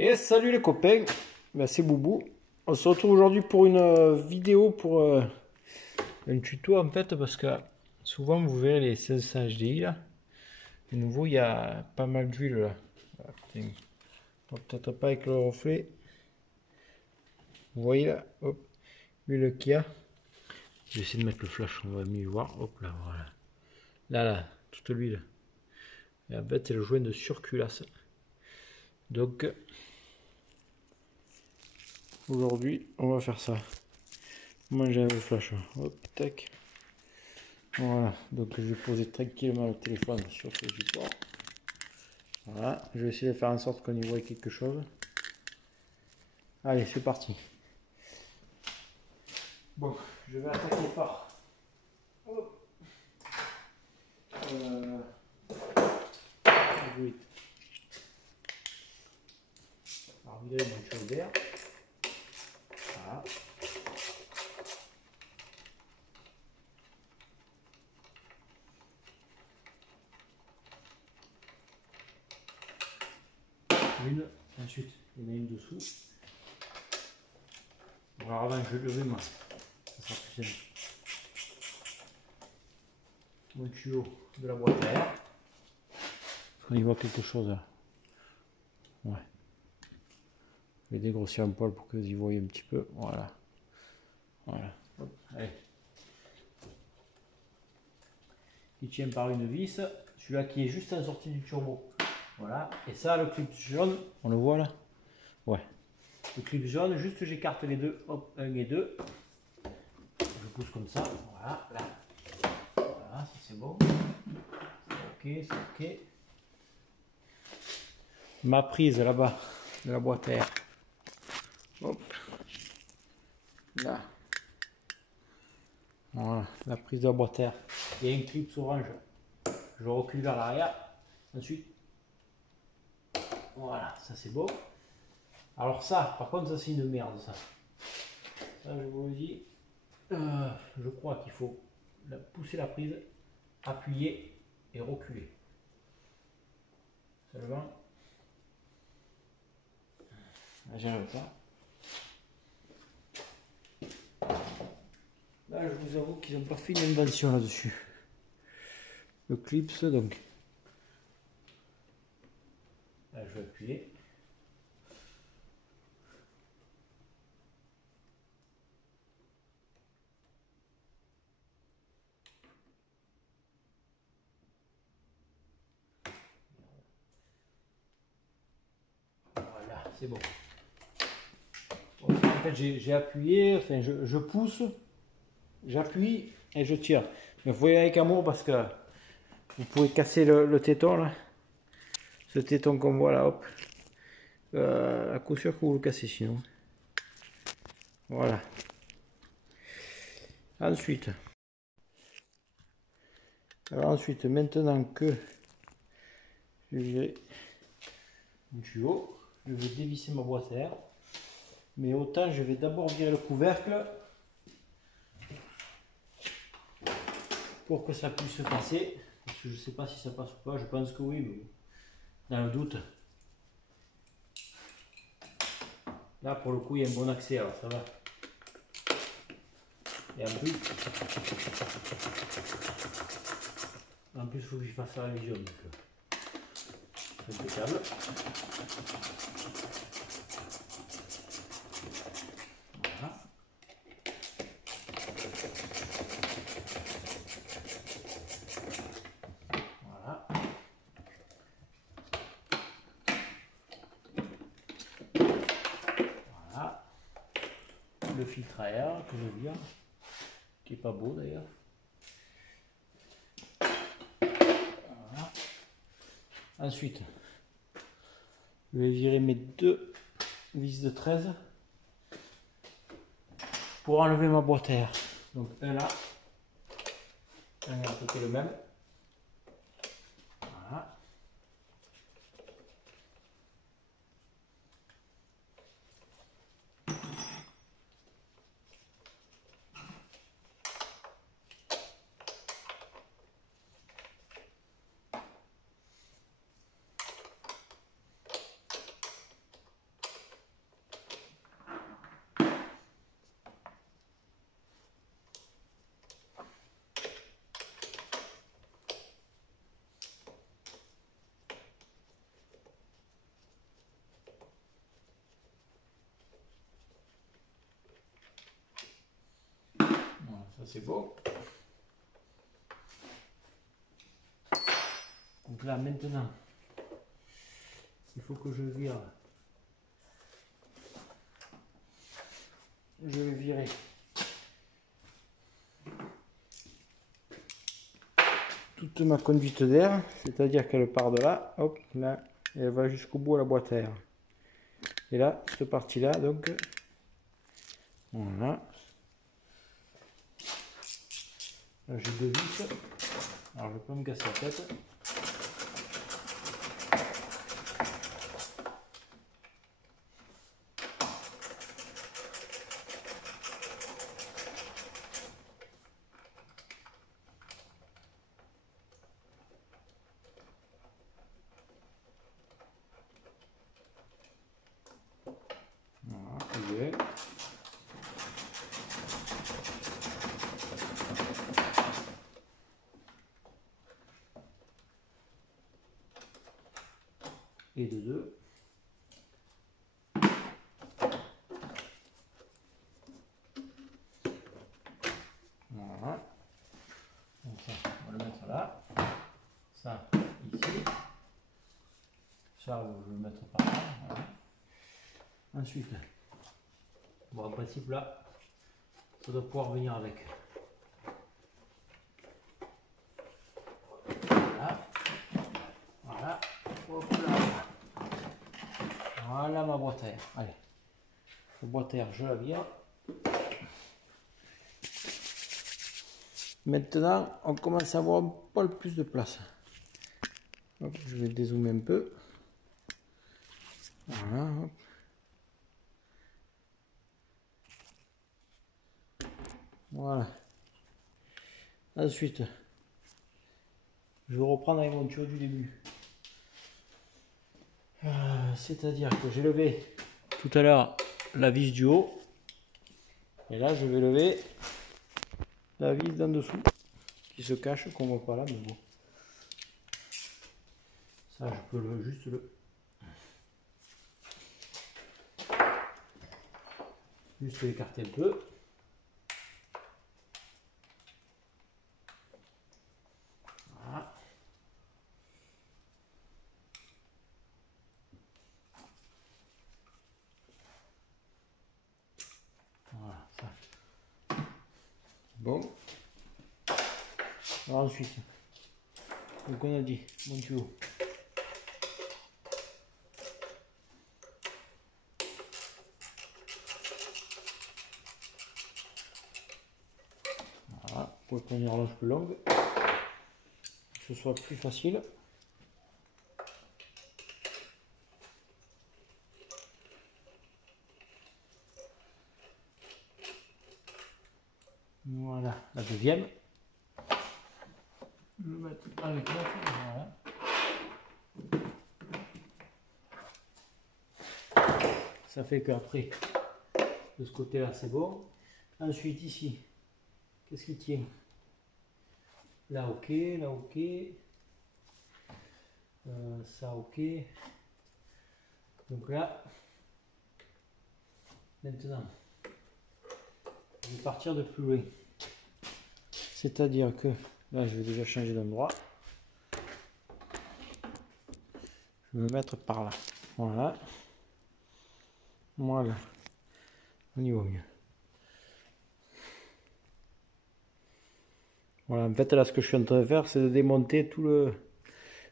Et salut les copains, ben, c'est Boubou. On se retrouve aujourd'hui pour une vidéo pour un tuto en fait parce que souvent vous verrez les 1600 HDI là. De nouveau il y a pas mal d'huile là. Ah, putain. Peut-être pas avec le reflet. Vous voyez là, hop, l'huile qu'il y a. Je vais essayer de mettre le flash, on va mieux voir. Hop là, voilà. Là, toute l'huile. Et en fait c'est le joint de surculasse. Donc aujourd'hui on va faire ça. Moi j'ai un flash. Hop, tac. Voilà, donc je vais poser tranquillement le téléphone sur ce support. Voilà, je vais essayer de faire en sorte qu'on y voit quelque chose. Allez, c'est parti. Bon, je vais attaquer par alors vider mon tuyau d'air. Voilà. Une, ensuite il y en a une dessous. Bon, alors avant je vais lever moi, ça sera plus simple. Mon tuyau de la boîte à air. Est-ce qu'on y voit quelque chose là? Ouais. Je vais dégrossir un poil pour que vous y voyez un petit peu. Voilà. Voilà. Hop, allez. Il tient par une vis. Celui-là qui est juste en sortie du turbo. Voilà. Et ça, le clip jaune, on le voit là? Ouais. Le clip jaune, juste j'écarte les deux. Hop, 1 et 2. Je pousse comme ça. Voilà. Là. Voilà, ça c'est bon. C'est ok, c'est ok. Ma prise là-bas de la boîte à air. Hop. Là. Voilà, la prise de la boîte à air. Il y a un clip orange. Je recule vers l'arrière. Ensuite. Voilà, ça c'est beau. Alors ça, par contre, ça c'est une merde ça. Ça je vous le dis. Je crois qu'il faut pousser la prise, appuyer et reculer. Seulement. J'arrive pas. Là, je vous avoue qu'ils n'ont pas fait une invention là-dessus. Le clips, donc. Là, je vais appuyer. Voilà, c'est bon. En fait, j'ai appuyé, enfin, je pousse, j'appuie et je tire. Mais vous voyez avec amour parce que vous pouvez casser le téton là. Ce téton qu'on voit là, hop. À coup sûr que vous le cassez sinon. Voilà. Ensuite. Alors ensuite, maintenant que je virer mon tuyau, je vais dévisser ma boîte à air. Mais autant je vais d'abord virer le couvercle pour que ça puisse passer. Parce que je ne sais pas si ça passe ou pas, je pense que oui, mais dans le doute. Là pour le coup il y a un bon accès, alors ça va. Et en plus, il faut que j'y fasse la révision. Donc, impeccable. Voilà. Voilà. Voilà. Le filtre à air que je vire, qui est pas beau d'ailleurs. Voilà. Ensuite, je vais virer mes deux vis de 13 pour enlever ma boîte à air. Donc un là, un à côté le même. Voilà. Ça c'est bon. Donc là maintenant, il faut que je vire. Je vais virer toute ma conduite d'air, c'est-à-dire qu'elle part de là, hop, là, et elle va jusqu'au bout à la boîte à air. Et là, cette partie-là, donc, voilà. Là, j'ai deux vis. Alors, je vais pas me casser la tête. Voilà, ça y est. Et de deux. Voilà. Donc ça, on va le mettre là. Ça, ici. Ça, je vais le mettre par là. Voilà. Ensuite, bon, en principe là, ça doit pouvoir venir avec. Voilà. Voilà. Hop là. Voilà ma boîte à air. Allez. La boîte à air, je la vire. Maintenant, on commence à avoir un peu plus de place. Hop, je vais dézoomer un peu. Voilà. Hop. Voilà. Ensuite, je vais reprendre avec mon tuyau du début. C'est-à-dire que j'ai levé tout à l'heure la vis du haut. Et là, je vais lever la vis d'en dessous qui se cache, qu'on voit pas là, mais bon. Ça, je peux juste l'écarter un peu. Voilà. Voilà, ça. Bon. Alors ensuite, donc on a dit mon tuyau. Voilà, pour prendre une horloge plus longue, que ce soit plus facile. Voilà, la deuxième. Je vais mettre avec l'autre. Voilà. Ça fait qu'après, de ce côté-là, c'est bon. Ensuite, ici, qu'est-ce qui tient? Là, ok, là, ok. Ça, ok. Donc là, maintenant, je vais partir de plus loin. C'est-à-dire que là, je vais déjà changer d'endroit. Je vais me mettre par là. Voilà. Voilà. On y va mieux. Voilà, en fait, là, ce que je suis en train de faire, c'est de démonter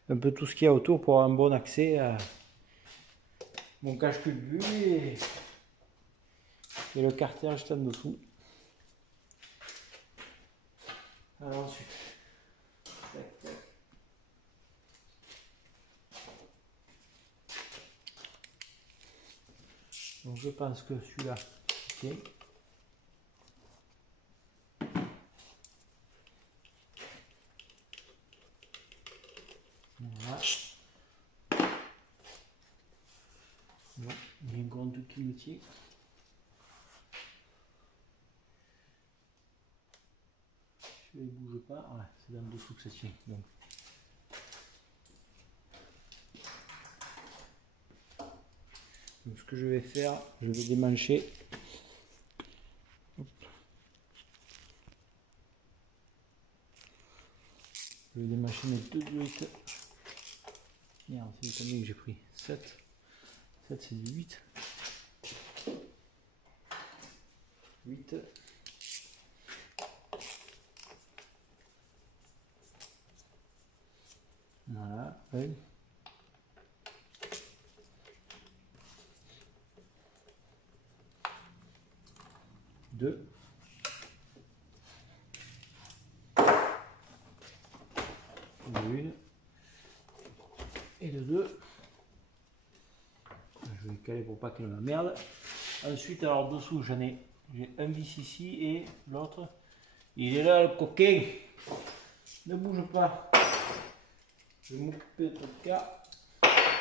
un peu tout ce qu'il y a autour pour avoir un bon accès à mon cache-culbut et le carter juste en dessous. Alors ensuite, tac, tac. Donc je pense que celui-là, ok. Voilà. Bon, il y a un grand truc qui le tient. Il ne bouge pas, ouais, c'est dans le dessous que ça tient. Donc. Donc ce que je vais faire, je vais démancher. Hop. Je vais démachiner 2 durites. Merde, c'est combien que j'ai pris? 7. 7 c'est du 8. 8. Voilà, 1. 2. Une. Et de 2. Je vais caler pour pas qu'elle m'emmerde. Ensuite, alors dessous, j'ai un vis ici et l'autre. Il est là le coquin. Ne bouge pas. Je vais m'occuper de ton cas.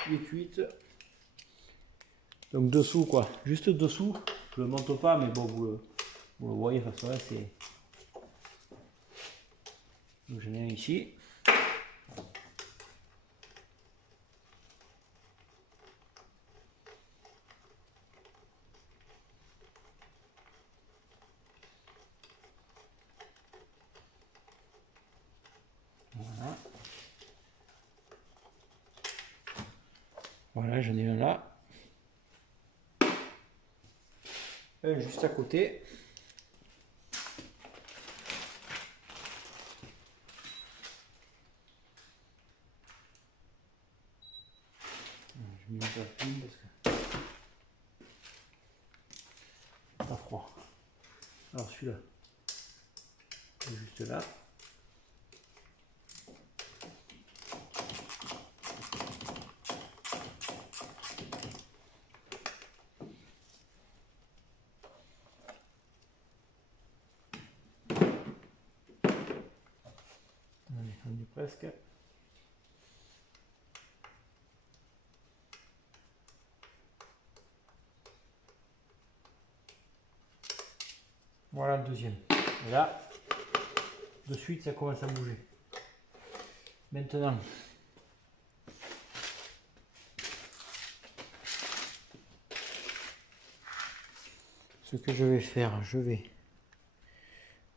Il est 8. Donc dessous quoi. Juste dessous. Je le monte pas, mais bon, vous le voyez, de toute façon là c'est. Donc j'en ai un ici. Voilà. Voilà, j'en ai un là. Un juste à côté. Je mets un peu la plume parce que pas froid. Alors celui-là, juste là. On est presque. Voilà le deuxième. Et là, de suite, ça commence à bouger. Maintenant, ce que je vais faire, je vais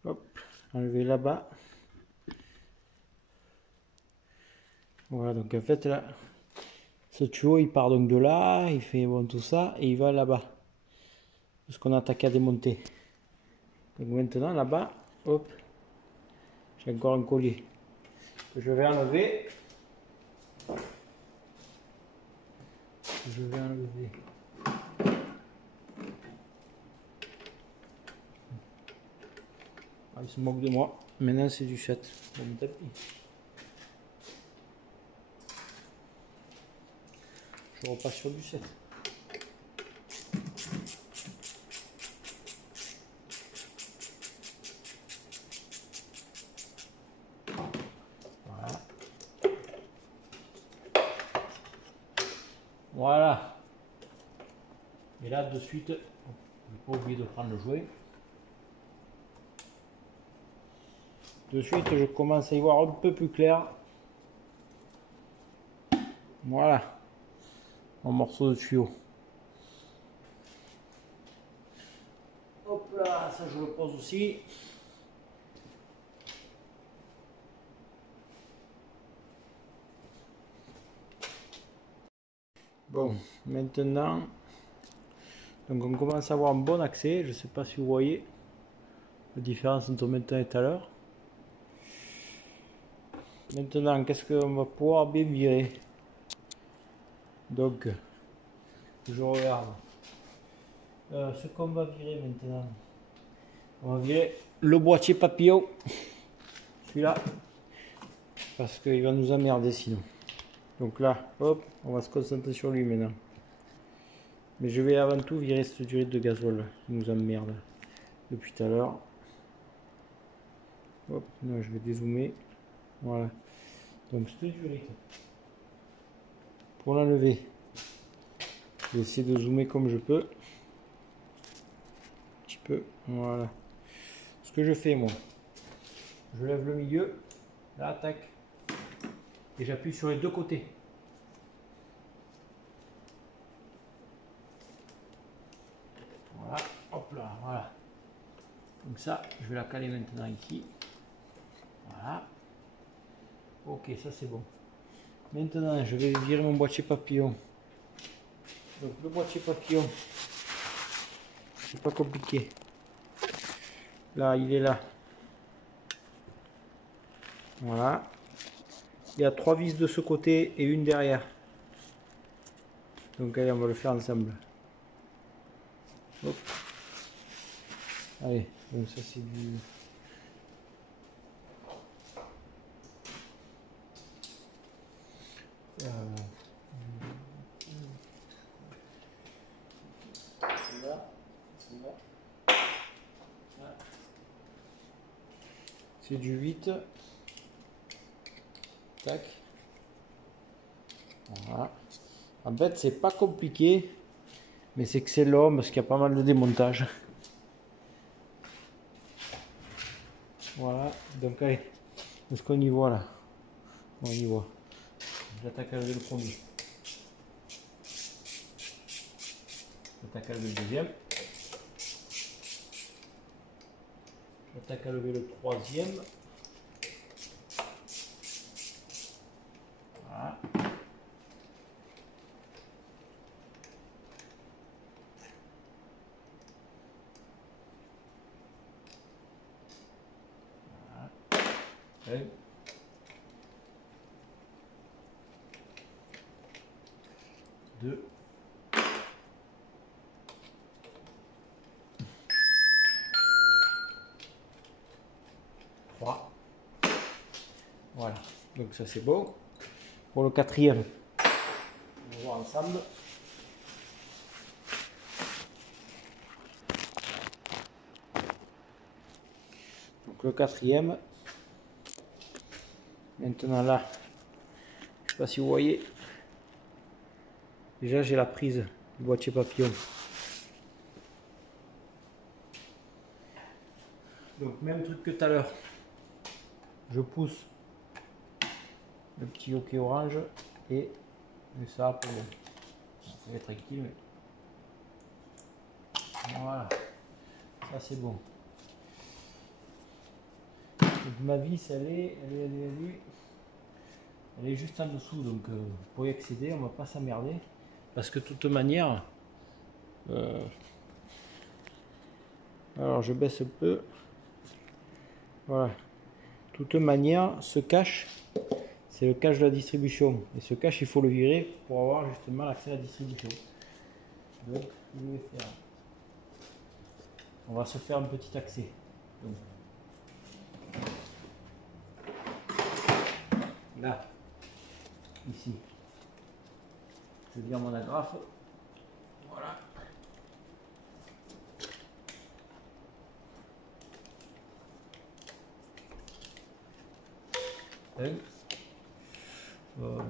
hop, enlever là-bas. Voilà, donc en fait là, ce tuyau il part donc de là, il fait bon tout ça et il va là-bas. Ce qu'on a attaqué à démonter. Donc maintenant là-bas, hop, j'ai encore un collier que je vais enlever. Je vais enlever. Ah, il se moque de moi. Maintenant c'est du 7. Bon tapis. Je repasse sur du 7. Voilà. Voilà. Et là de suite, je n'ai pas oublié de prendre le jouet. De suite, je commence à y voir un peu plus clair. Voilà. Mon morceau de tuyau. Hop là, ça je le pose aussi. Bon, maintenant, donc on commence à avoir un bon accès. Je ne sais pas si vous voyez la différence entre maintenant et tout à l'heure. Maintenant, qu'est-ce qu'on va pouvoir bien virer? Donc, je regarde. Ce qu'on va virer maintenant, on va virer le boîtier papillon, celui-là, parce qu'il va nous emmerder sinon. Donc là, hop, on va se concentrer sur lui maintenant. Mais je vais avant tout virer cette durite de gasoil qui nous emmerde depuis tout à l'heure. Hop, non, je vais dézoomer. Voilà. Donc cette durite, pour l'enlever, je vais essayer de zoomer comme je peux. Un petit peu, voilà. Ce que je fais moi, je lève le milieu, là, tac, et j'appuie sur les deux côtés. Voilà, hop là, voilà. Donc ça, je vais la caler maintenant ici. Voilà. Ok, ça c'est bon. Maintenant, je vais virer mon boîtier papillon. Donc le boîtier papillon, c'est pas compliqué. Là, il est là. Voilà. Il y a 3 vis de ce côté et une derrière. Donc allez, on va le faire ensemble. Hop. Allez, donc ça c'est du... C'est du 8. Tac. Voilà. En fait, c'est pas compliqué, mais c'est que c'est long parce qu'il y a pas mal de démontage. Voilà. Donc allez, est-ce qu'on y voit là? On y voit. J'attaque avec le premier. J'attaque à lever le deuxième. J'attaque à lever le troisième. Voilà. Voilà. 2. Voilà, donc ça c'est bon. Pour le quatrième, on va voir ensemble. Donc le quatrième. Maintenant là, je sais pas si vous voyez. Déjà j'ai la prise du boîtier papillon. Donc même truc que tout à l'heure. Je pousse le petit hockey orange et ça pour bon. Ça va être tranquille. Mais... voilà, ça c'est bon. Donc ma vis elle est juste en dessous, donc pour y accéder on va pas s'emmerder parce que de toute manière alors je baisse un peu, voilà, de toute manière ce cache c'est le cache de la distribution et ce cache il faut le virer pour avoir justement l'accès à la distribution. Donc je vais faire, on va se faire un petit accès. Donc, là, ici, je vire mon agrafe, voilà.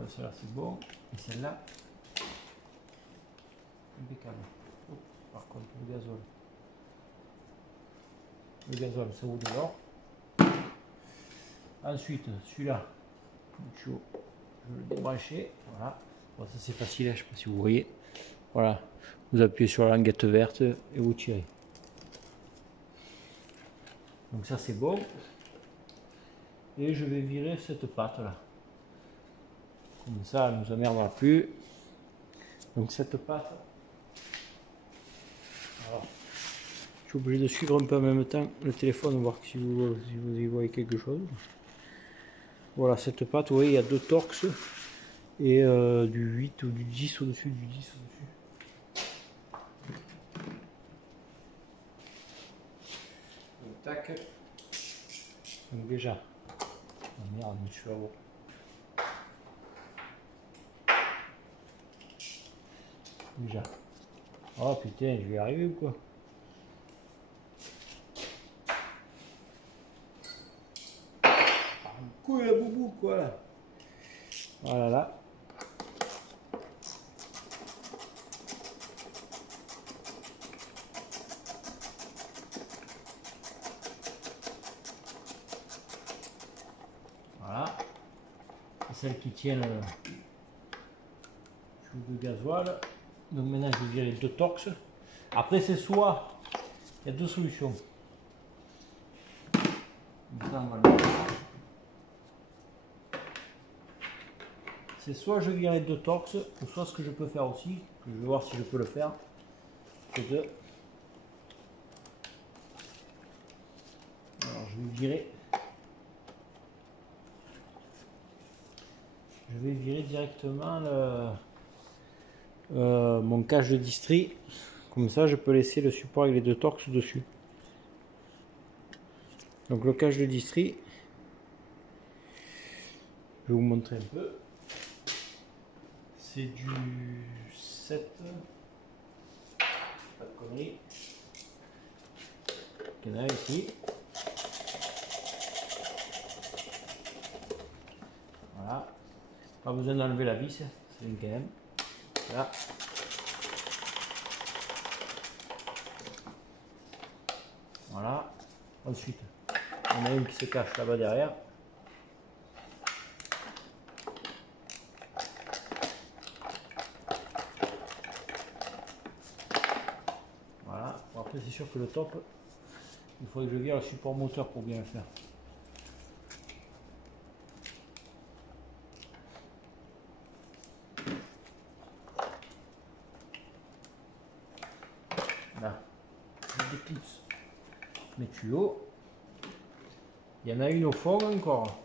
Celle-là c'est bon, et celle-là, impeccable. Oh, par contre, le gazole ça vaut de l'or. Ensuite, celui-là, je vais le débrancher, voilà. Bon, ça c'est facile, hein, je ne sais pas si vous voyez. Voilà, vous appuyez sur la languette verte et vous tirez. Donc ça c'est bon. Et je vais virer cette patte là. Comme ça, elle ne nous emmerdera plus. Donc cette patte. Alors, je suis obligé de suivre un peu en même temps le téléphone, voir si vous y voyez quelque chose. Voilà, cette patte, vous voyez, il y a 2 torx et du 8 ou du 10 au-dessus, du 10 au-dessus. Donc tac. Donc déjà, oh merde, je suis là-haut. Déjà. Oh putain, je vais y arriver ou quoi? Couille la boubou quoi là. Voilà là. Voilà. C'est celle qui tient le chou de gasoil. Donc maintenant je vais virer 2 torx. Après c'est soit, il y a 2 solutions. Donc ça, on va le mettre. c'est soit je vire les 2 torx, ou soit ce que je peux faire aussi, je vais voir si je peux le faire, c'est de... Alors je vais virer directement mon cache de distri, comme ça je peux laisser le support avec les 2 torx dessus. Donc le cache de distri, je vais vous montrer un peu. C'est du 7, pas de conneries, qu'il y en a ici. Voilà, pas besoin d'enlever la vis, c'est une quand même. Là. Voilà, ensuite on a une qui se cache là-bas derrière. Voilà, bon, après c'est sûr que le top, il faudrait que je vire le support moteur pour bien le faire. Là, je déclipse mes tuyaux. Il y en a une au fond encore.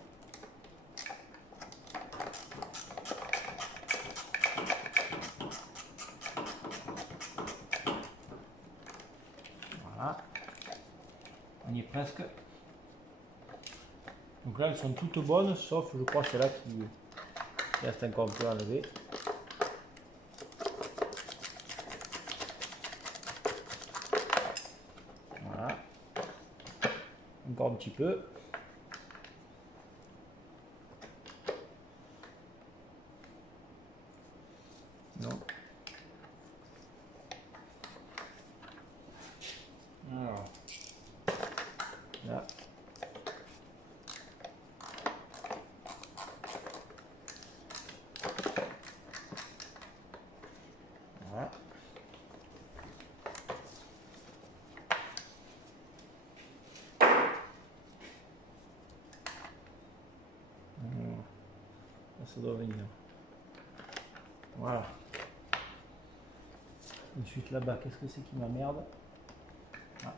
Voilà, on y est presque. Donc là elles sont toutes bonnes, sauf je crois celle-là qui reste encore un peu à enlever. Voilà, encore un petit peu. Non. Alors, là. Voilà. Ça doit venir. Voilà. Ensuite là-bas, qu'est-ce que c'est qui m'emmerde? Ah.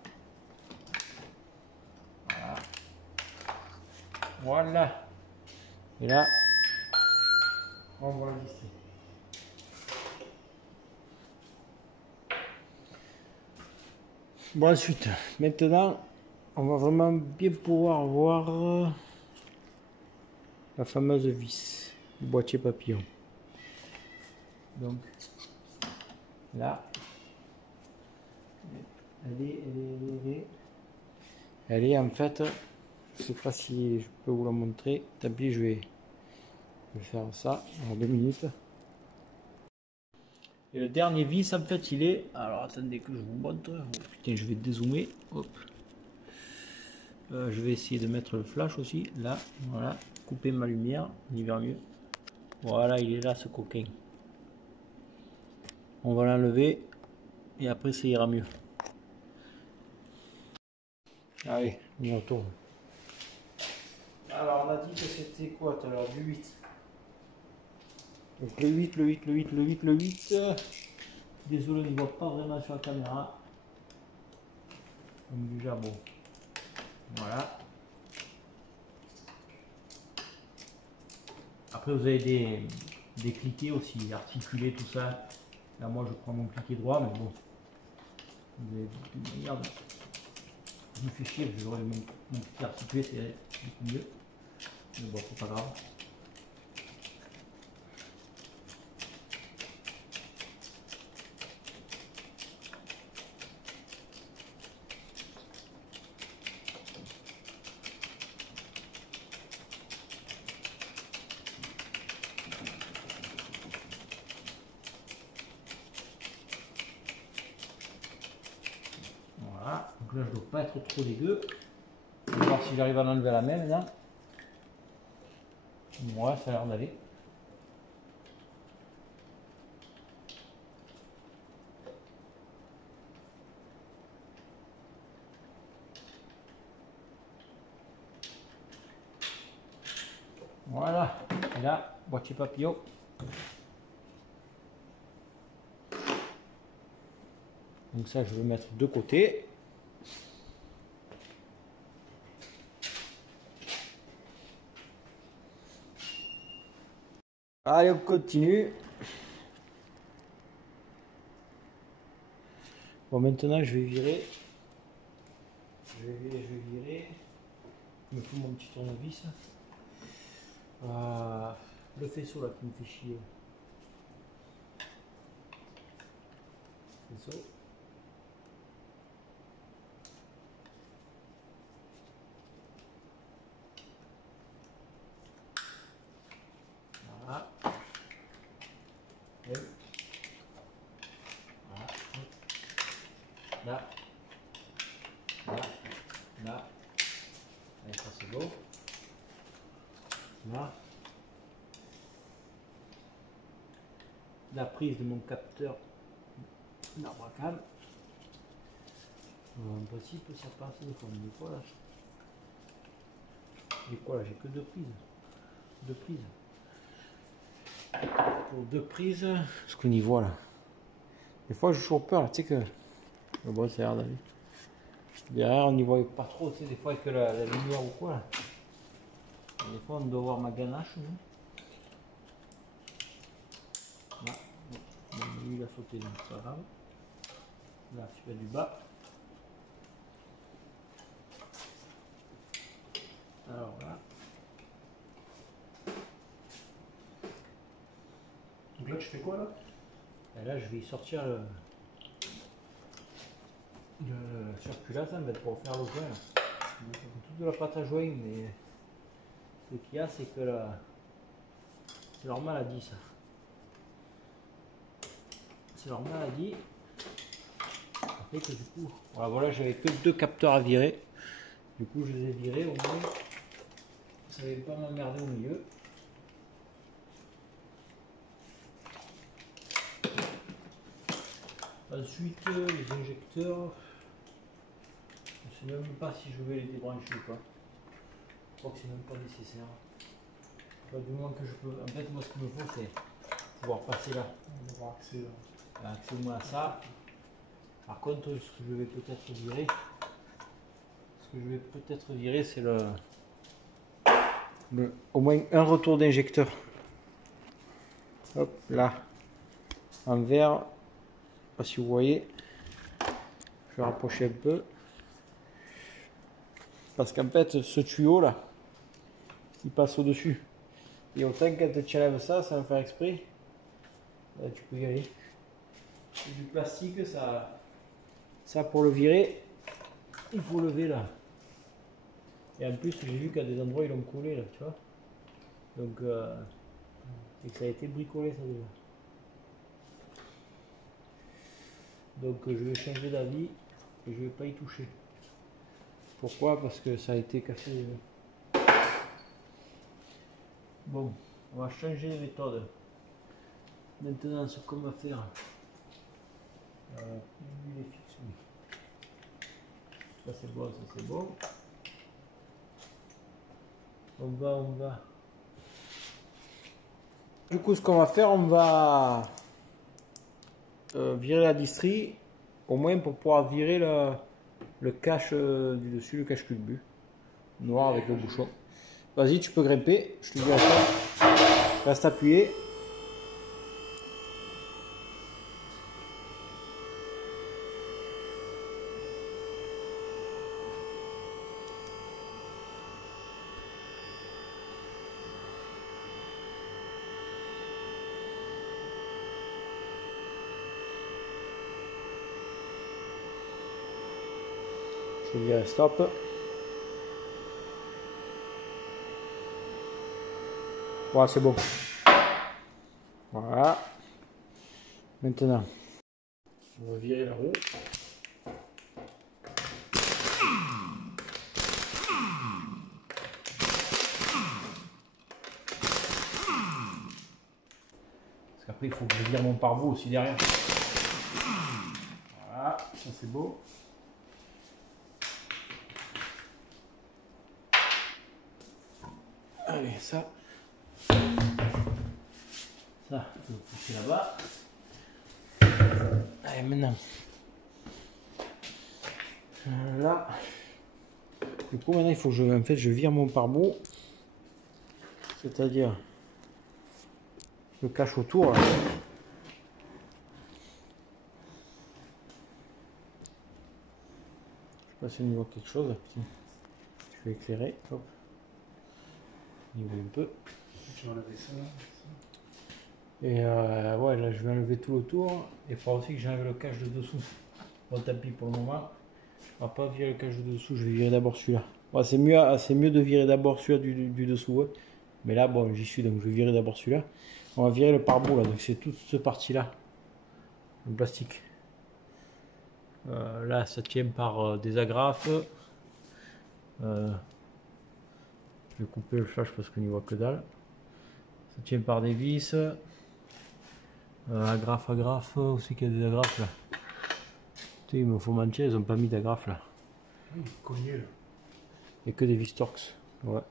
Voilà. Voilà. Et là, on va le distiller. Bon, ensuite, maintenant, on va vraiment bien pouvoir voir la fameuse vis du boîtier papillon. Donc, là, elle est en fait, je sais pas si je peux vous la montrer, tant pis, je vais faire ça en 2 minutes. Et le dernier vis, en fait, il est, alors attendez que je vous montre, oh, putain, je vais dézoomer, hop. Je vais essayer de mettre le flash aussi, là, voilà, couper ma lumière, on y verra mieux. Voilà, il est là ce coquin. On va l'enlever et après ça ira mieux. Allez, on retourne. Alors on a dit que c'était quoi tout à l'heure, du 8. Donc le 8, le 8, le 8, le 8, le 8. Désolé, on ne voit pas vraiment sur la caméra. Comme du jabot. Voilà. Après vous avez des cliquets aussi, articulés, tout ça. Là moi je prends mon cliquet droit, mais bon. Vous avez de manière, je me fais chier, j'aurais mon cliquet articulé, c'est beaucoup mieux. Mais bon, c'est pas grave. Voilà, donc là je ne dois pas être trop dégueu. On va voir si j'arrive à l'enlever à la main maintenant. Ouais, ça a l'air d'aller. Voilà, là, boîtier papillon. Donc ça, je vais mettre de côté. Allez, on continue. Bon, maintenant, je vais virer. Je vais virer. Je me fous mon petit tournevis. Le faisceau là qui me fait chier. Faisceau. Voilà. Et voilà. Là. Là. Là. Allez, ça c'est beau. Là. La prise de mon capteur d'Abracam. En principe ça passe des fois, mais quoi là? J'ai quoi là? J'ai que deux prises. Deux prises. Pour deux prises, ce qu'on y voit là. Des fois j'ai toujours peur, tu sais que. Bon, c'est rare d'aller. Derrière on n'y voit pas trop, tu sais, des fois avec la lumière ou quoi là. Des fois on doit voir ma ganache. Là, bon, lui il a sauté donc c'est pas grave. Là tu fais du bas. Alors là. Donc là tu fais quoi là? Et là je vais sortir le circulateur pour faire le joint. Toute de la pâte à joint, mais ce qu'il y a c'est que là c'est leur maladie ça. C'est leur maladie. Ça fait que du coup, voilà, j'avais que deux capteurs à virer. Du coup je les ai virés au moins. Ça ne va pas m'emmerder au milieu. Ensuite, les injecteurs, je ne sais même pas si je vais les débrancher ou pas. Je crois que c'est même pas nécessaire. Enfin, du moins que je peux. En fait, moi, ce qu'il me faut, c'est pouvoir passer là. Avoir accès au moins à ça. Par contre, ce que je vais peut-être virer, c'est au moins un retour d'injecteur. Hop, là, en vert. Je sais pas si vous voyez, je vais rapprocher un peu parce qu'en fait ce tuyau là il passe au dessus et autant quand tu enlèves ça va faire exprès. Là, tu peux y aller. C'est du plastique, ça pour le virer il faut lever là, et en plus j'ai vu qu'à des endroits ils l'ont collé là, tu vois, donc et que ça a été bricolé ça déjà. Donc je vais changer d'avis et je vais pas y toucher. Pourquoi? Parce que ça a été cassé. Bon, on va changer de méthode. Maintenant, ce qu'on va faire, il est fixe, oui. Ça c'est bon, ça c'est bon. On va. Du coup, ce qu'on va faire, on va virer la distrie, au moins pour pouvoir virer le cache du dessus, le cache culbu noir avec le bouchon. Vas-y, tu peux grimper, je te dis à ça. Reste appuyé. Je vais dire stop. Voilà, c'est bon. Voilà. Maintenant, on va virer la roue. Parce qu'après, il faut que je vire mon pare-boue aussi derrière. Voilà, ça c'est beau. Allez, ça. tu vas pousser là-bas. Allez, maintenant. Là. Du coup, maintenant, il faut que je vire mon pare-boue. C'est-à-dire, je le cache autour. Là. Je sais pas si on y voit quelque chose. Je vais éclairer. Hop. On y voit un peu. Tu vas enlever ça. Et ouais, là je vais enlever tout autour. Il faudra aussi que j'enlève le cache de dessous. Au tapis pour le moment. On va pas virer le cache de dessous, je vais virer d'abord celui-là. Ouais, c'est mieux de virer d'abord celui-là du dessous. Ouais. Mais là, bon, j'y suis, donc je vais virer d'abord celui-là. On va virer le pare-boue là, donc c'est toute cette partie-là. Le plastique. Là, ça tient par des agrafes. Je vais couper le flash parce qu'on n'y voit que dalle. Ça tient par des vis. Agrafe, aussi qu'il y a des agrafes là. Putain, il me faut mentir, ils n'ont pas mis d'agrafes là. Cogné là. Il n'y a que des vis Torx. Ouais.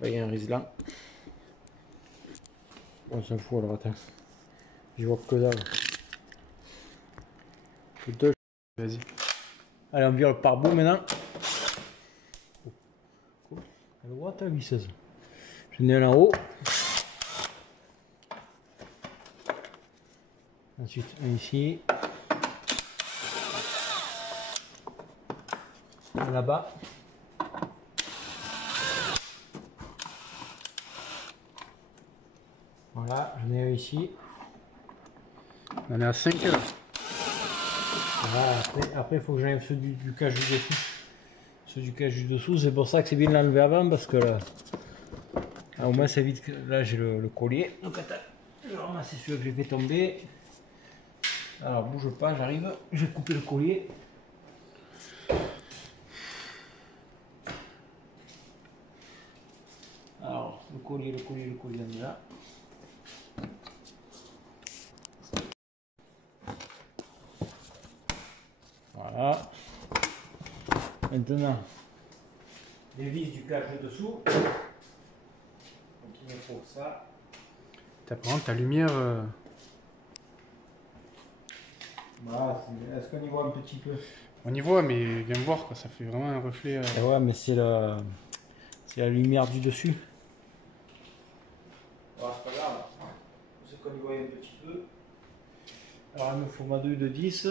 Là, il y a un Rislan. On s'en fout alors, attends. Je vois que dalle. Vas-y. Allez, on vire le pare-boue maintenant. Elle est droite, la visseuse. J'en ai un en haut. Ensuite, un ici. Un là-bas. Voilà, j'en ai un ici. On est à 5 là. Voilà, après il faut que j'enlève ceux du cache du dessous. Ceux du cache du dessous, c'est pour ça que c'est bien de l'enlever avant parce que là, au moins ça évite que là j'ai le collier. Donc attends, je vais ramasser celui que j'ai fait tomber. Alors bouge pas, j'arrive, je vais couper le collier. Alors le collier, on est là. Voilà. Maintenant, les vis du cache dessous. Donc il me faut ça. Par contre, ta lumière. Voilà, est-ce qu'on y voit un petit peu? On y voit, mais viens voir quoi, ça fait vraiment un reflet. Et ouais, mais c'est la lumière du dessus. Alors, c'est pas grave. C'est qu'on y voit un petit peu. Alors, il me faut ma douille de 10.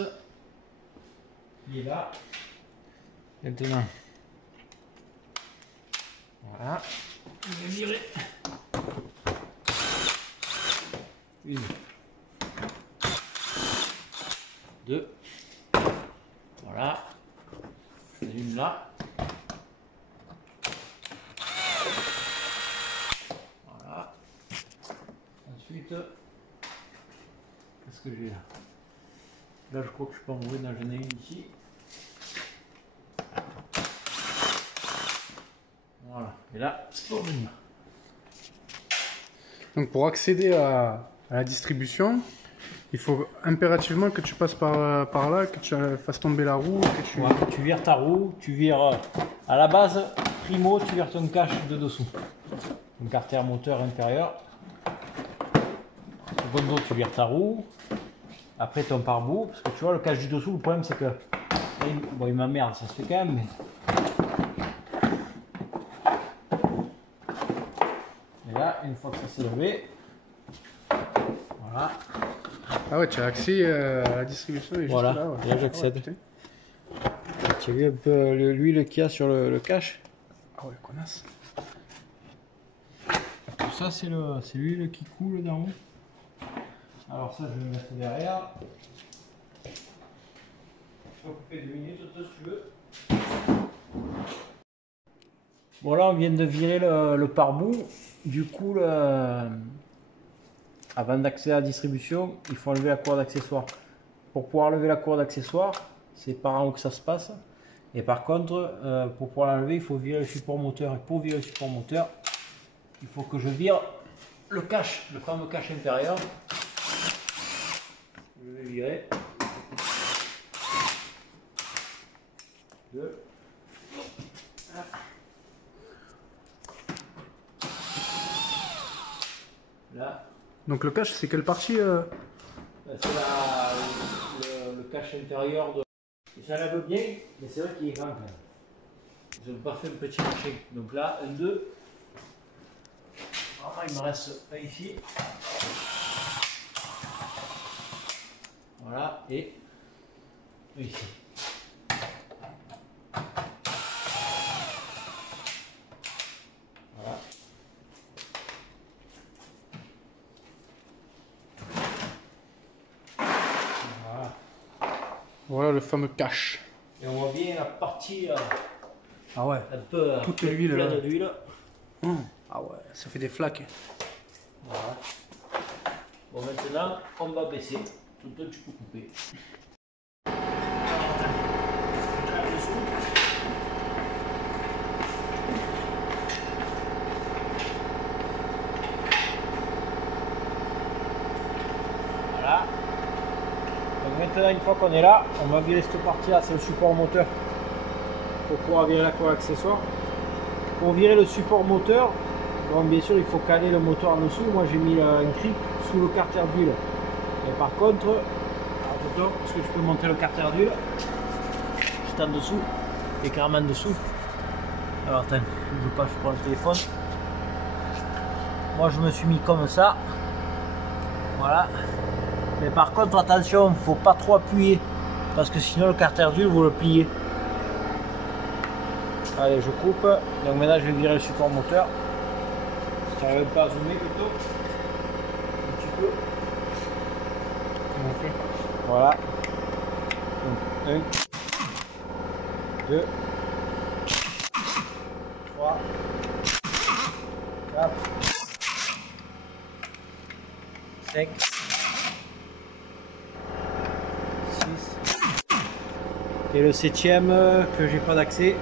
Il est là. Maintenant. Voilà. Je vais virer. Une. Deux. Voilà. J'allume là. Voilà. Ensuite, qu'est-ce que j'ai là? Là, je crois que je peux en ouvrir, j'en ai une ici. Voilà. Et là, c'est pour venir. Donc pour accéder à la distribution, il faut impérativement que tu passes par là, que tu fasses tomber la roue, que tu... Ouais, tu vires ta roue, tu vires à la base, primo, tu vires ton cache de dessous. Donc artère moteur intérieur. Secondo, tu vires ta roue. Après ton pare-boue, parce que tu vois le cache du dessous, le problème c'est que bon, il m'emmerde, ça se fait quand même, mais... Et là, une fois que ça s'est levé, voilà. Ah ouais, tu as accès à la distribution et juste Voilà, là. Ouais. et là j'accède. Ah ouais, Tu as vu un peu l'huile qu'il y a sur le cache? ah ouais, connasse. Tout ça, c'est l'huile qui coule d'en haut. Alors ça, je vais le mettre derrière. Je vais couper 2 minutes si tu veux. Bon là, on vient de virer le pare-boue. Du coup, avant d'accéder à la distribution, il faut enlever la cour d'accessoires. Pour pouvoir enlever la cour d'accessoires, c'est par en haut que ça se passe. Et par contre, pour pouvoir l'enlever, il faut virer le support moteur. Et pour virer le support moteur, il faut que je vire le cache, le fameux cache intérieur. Je vais virer. 2. Là. Donc le cache, c'est quelle partie C'est le cache intérieur de... Ça lève bien, mais c'est vrai qu'il est grand quand même. Je n'ai pas fait un petit machin. Donc là, un, deux. Vraiment, il me reste un ici. Voilà, et un ici. Voilà. Voilà. Voilà le fameux cache. Et on voit bien la partie Ah ouais. un peu Toute l'huile là. pleine d'huile. Ah ouais, ça fait des flaques. Voilà. Bon, maintenant, on va baisser. Tout le temps, tu peux couper. Voilà. Donc maintenant, une fois qu'on est là, on va virer cette partie-là, c'est le support moteur. Pour pouvoir virer la coque accessoire. Pour virer le support moteur, bon, bien sûr, il faut caler le moteur en dessous. Moi, j'ai mis un cric sous le carter d'huile. Et par contre, attention, est-ce que je peux monter le carter d'huile? Juste en dessous, et carrément en dessous. Alors attends, je veux pas, je prends le téléphone. Moi, je me suis mis comme ça. Voilà. Mais par contre, attention, il ne faut pas trop appuyer. Parce que sinon, le carter d'huile, vous le pliez. Allez, je coupe. Donc maintenant, je vais virer le support moteur. Si tu n'arrives pas à zoomer plutôt. Un petit peu. Ok. Voilà. Donc 1, 2, 3, 4, 5, 6. Et le 7e que j'ai pas d'accès.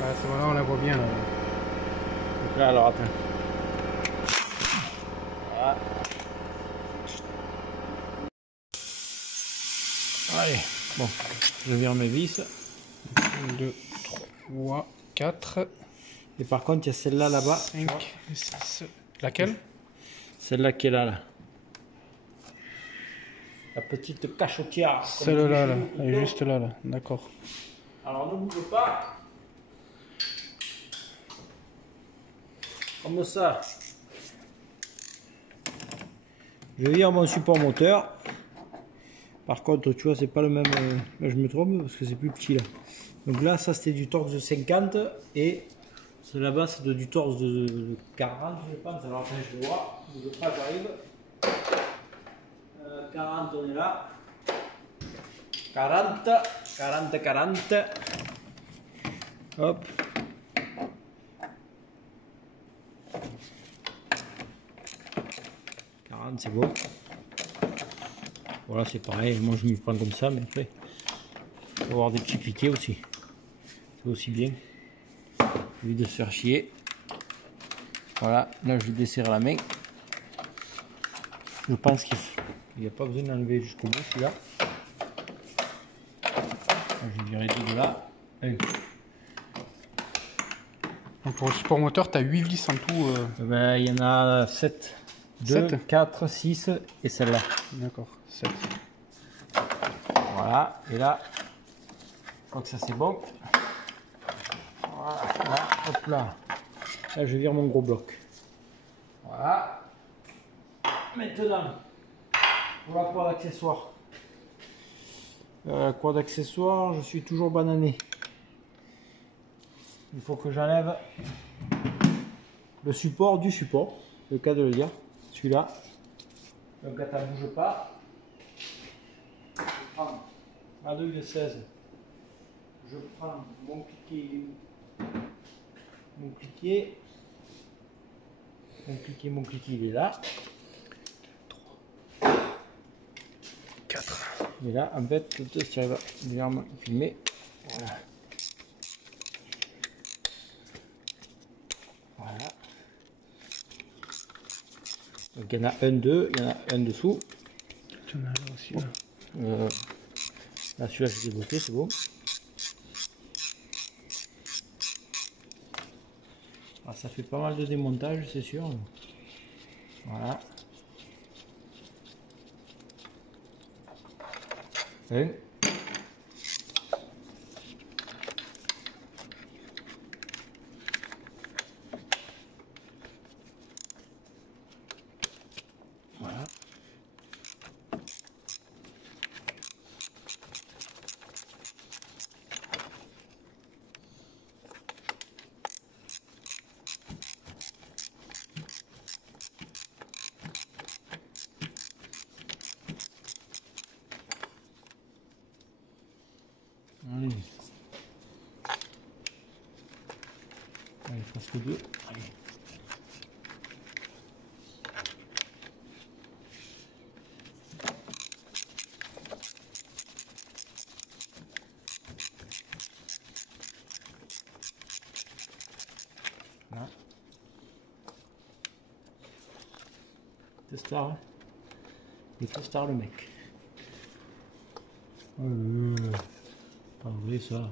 Ouais, c'est voilà, on la voit bien là. Donc là, alors attends. Voilà. Allez, bon, je vire mes vis. 1, 2, 3, 4, Et par contre, il y a celle-là là-bas. 5, 6. Laquelle? Celle-là qui est là, là. La petite cachotière. Celle-là, là. Elle est juste là, là. D'accord. Alors ne bouge pas. Comme ça. Je vire mon support moteur. Par contre, tu vois, c'est pas le même. Là, je me trompe parce que c'est plus petit là. Donc là, ça c'était du torx de 50 et là-bas c'est du torx de 40, je pense. Alors attends, je vais voir. Ne bouge pas, j'arrive. 40, on est là. 40, 40, 40. Hop. 40, c'est bon. Voilà, c'est pareil. Moi, je m'y prends comme ça, mais après, il faut avoir des petits cliquets aussi. C'est aussi bien. Au lieu de se faire chier. Voilà, là, je desserre la main. Je pense qu'il n'y a pas besoin d'enlever jusqu'au bout celui-là. Je vais virer deux de là. Allez. Donc pour le support moteur, tu as 8 vis en tout. Ben, il y en a 7. 2, 7. 4, 6 et celle-là. D'accord, 7. Voilà, et là, je crois que ça c'est bon. Voilà, là, hop là. Là, je vire mon gros bloc. Voilà. Maintenant, pour la croix d'accessoires. La croix d'accessoires, je suis toujours banané. Il faut que j'enlève le support du support, c'est le cas de le dire. Celui-là. Donc, ça ne bouge pas. Je prends ma 2,16. Je prends mon cliquet. Mon cliquet. Mon cliquet, il est là. 4. Et là, en fait, tout est si j'arrive à légèrement filmer. Voilà. Voilà. Donc il y en a un, deux, il y en a un dessous. Tu en as là aussi. Là, là celui-là, je l'ai déboîté, c'est bon. Alors, ça fait pas mal de démontage, c'est sûr. Voilà. Un. Voilà. Allez. Allez, presque deux. Allez. Voilà. Testard, hein. Il est testard le mec. Pas vrai ça.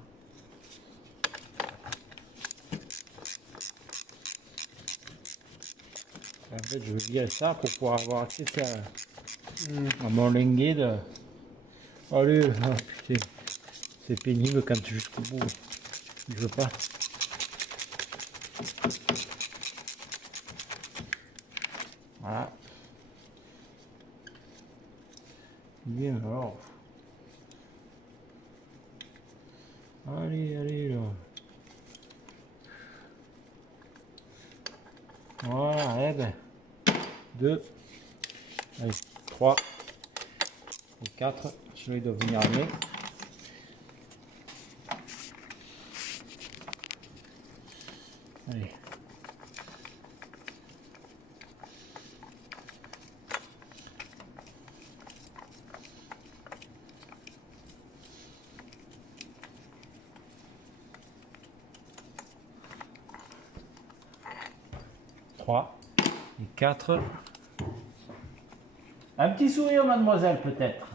En fait, je veux virer ça pour pouvoir avoir accès à mon linguet de... Allez, ah, putain, c'est pénible quand tu es jusqu'au bout. Je veux pas. Voilà. Bien alors. Allez, allez là. Voilà, eh ben. 2. Allez, 3. Et 4. Celui-là il doit venir à main. Allez. Et 4. Un petit sourire, mademoiselle, peut-être.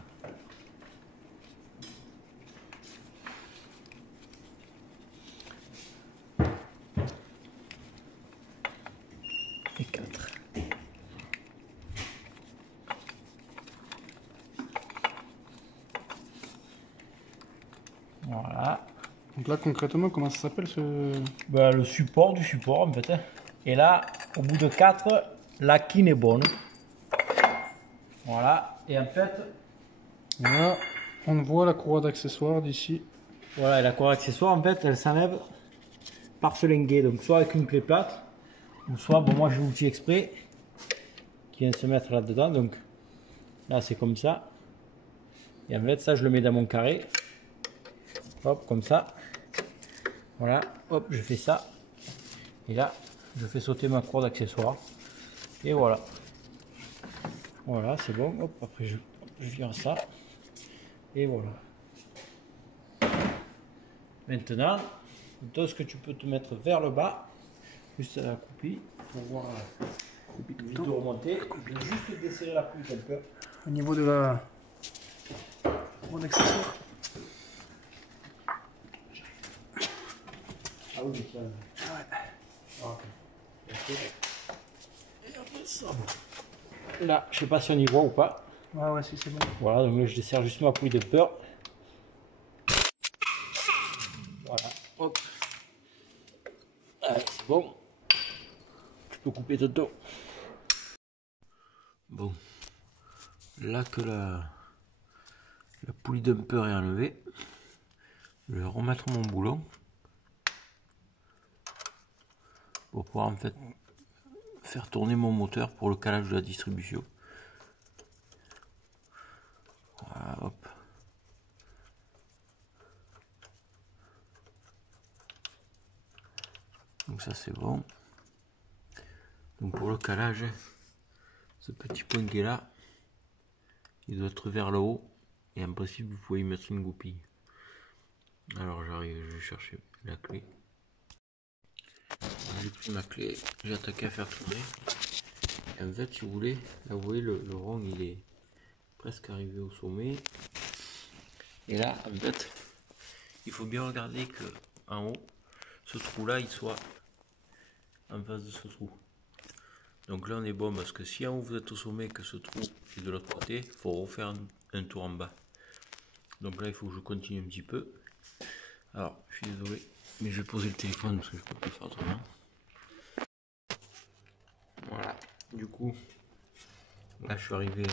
Et 4. Voilà. Donc là, concrètement, comment ça s'appelle ce... Ben, le support du support, en fait. Hein. Et là, au bout de 4, la quine est bonne. Voilà. Et en fait... Là, on voit la courroie d'accessoires d'ici. Voilà, et la courroie accessoire, en fait, elle s'enlève par ce linguet. Donc, soit avec une clé plate, ou soit, bon, moi, j'ai l'outil exprès qui vient se mettre là-dedans. Donc, là, c'est comme ça. Et en fait, ça, je le mets dans mon carré. Hop, comme ça. Voilà, hop, je fais ça. Et là, je fais sauter ma courroie d'accessoires. Et voilà. Voilà, c'est bon. Hop, après, je vire ça. Et voilà. Maintenant, ce que tu peux te mettre vers le bas, juste à la coupille, pour voir vite remonter. Je vais juste desserrer la poutre un peu. Au niveau de la courroie d'accessoires. Ah oui, ça. Ouais. Là, je sais pas si on y voit ou pas. Ouais, si, c'est bon. Voilà, donc là, je desserre juste ma pouille de beurre. Voilà, hop. Allez, c'est bon. Tu peux couper de dos. Bon, là que la poulie dumper est enlevée, je vais remettre mon boulon pour pouvoir en fait faire tourner mon moteur pour le calage de la distribution. Voilà, hop. Donc ça c'est bon. Donc pour le calage, ce petit point qui est là, il doit être vers le haut et en principe vous pouvez y mettre une goupille. Alors j'arrive, je vais chercher la clé. J'ai pris ma clé, j'ai attaqué à faire tourner. Et en fait si vous voulez, là vous voyez le rond il est presque arrivé au sommet. Et là en fait, il faut bien regarder que en haut, ce trou là il soit en face de ce trou. Donc là on est bon parce que si en haut vous êtes au sommet que ce trou est de l'autre côté, il faut refaire un tour en bas. Donc là il faut que je continue un petit peu. Alors je suis désolé, mais je vais poser le téléphone parce que je peux plus faire autrement. Voilà, du coup là je suis arrivé